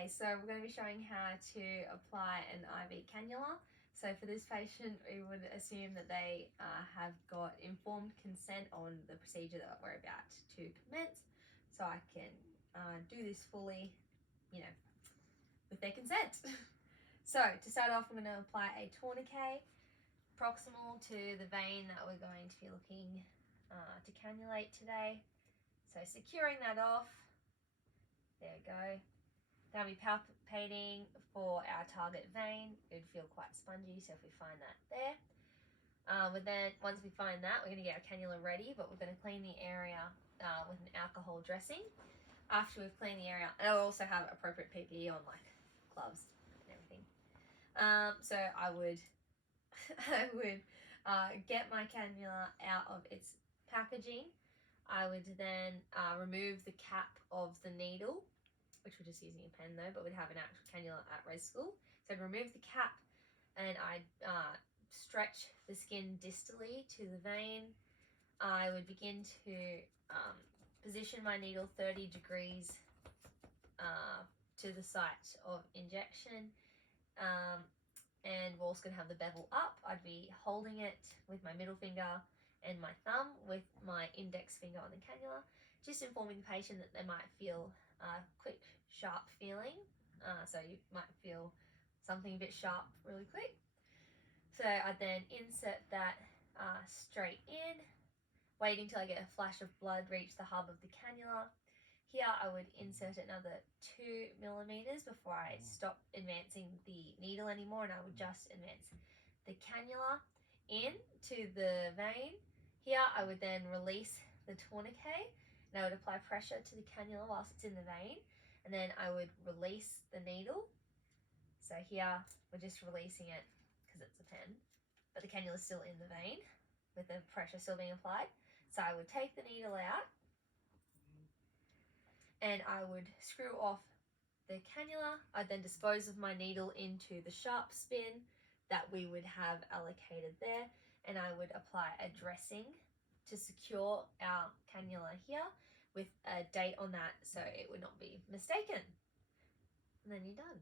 Okay, so we're going to be showing how to apply an IV cannula. So for this patient, we would assume that they have got informed consent on the procedure that we're about to commence. So I can do this fully, with their consent. So to start off, I'm going to apply a tourniquet proximal to the vein that we're going to be looking to cannulate today. So securing that off, there we go. Going to be palpating for our target vein. It would feel quite spongy, so if we find that there. But then once we find that, we're going to get our cannula ready, but we're going to clean the area with an alcohol dressing. After we've cleaned the area, and I'll also have appropriate PPE on, like gloves and everything. So I would get my cannula out of its packaging. I would then remove the cap of the needle, which we're just using a pen though, but we'd have an actual cannula at res school. So I'd remove the cap and I'd stretch the skin distally to the vein. I would begin to position my needle 30 degrees to the site of injection. And we're also going to have the bevel up. I'd be holding it with my middle finger and my thumb with my index finger on the cannula, just informing the patient that they might feel quick, sharp feeling. So you might feel something a bit sharp really quick. So I'd then insert that straight in, waiting till I get a flash of blood reach the hub of the cannula. Here I would insert another 2 millimeters before I stop advancing the needle anymore, and I would just advance the cannula in to the vein. Here I would then release the tourniquet and I would apply pressure to the cannula whilst it's in the vein, and then I would release the needle. So here we're just releasing it because it's a pen, but the cannula is still in the vein with the pressure still being applied. So I would take the needle out and I would screw off the cannula. I'd then dispose of my needle into the sharp spin that we would have allocated there, and I would apply a dressing to secure our cannula here with a date on that so it would not be mistaken. And then you're done.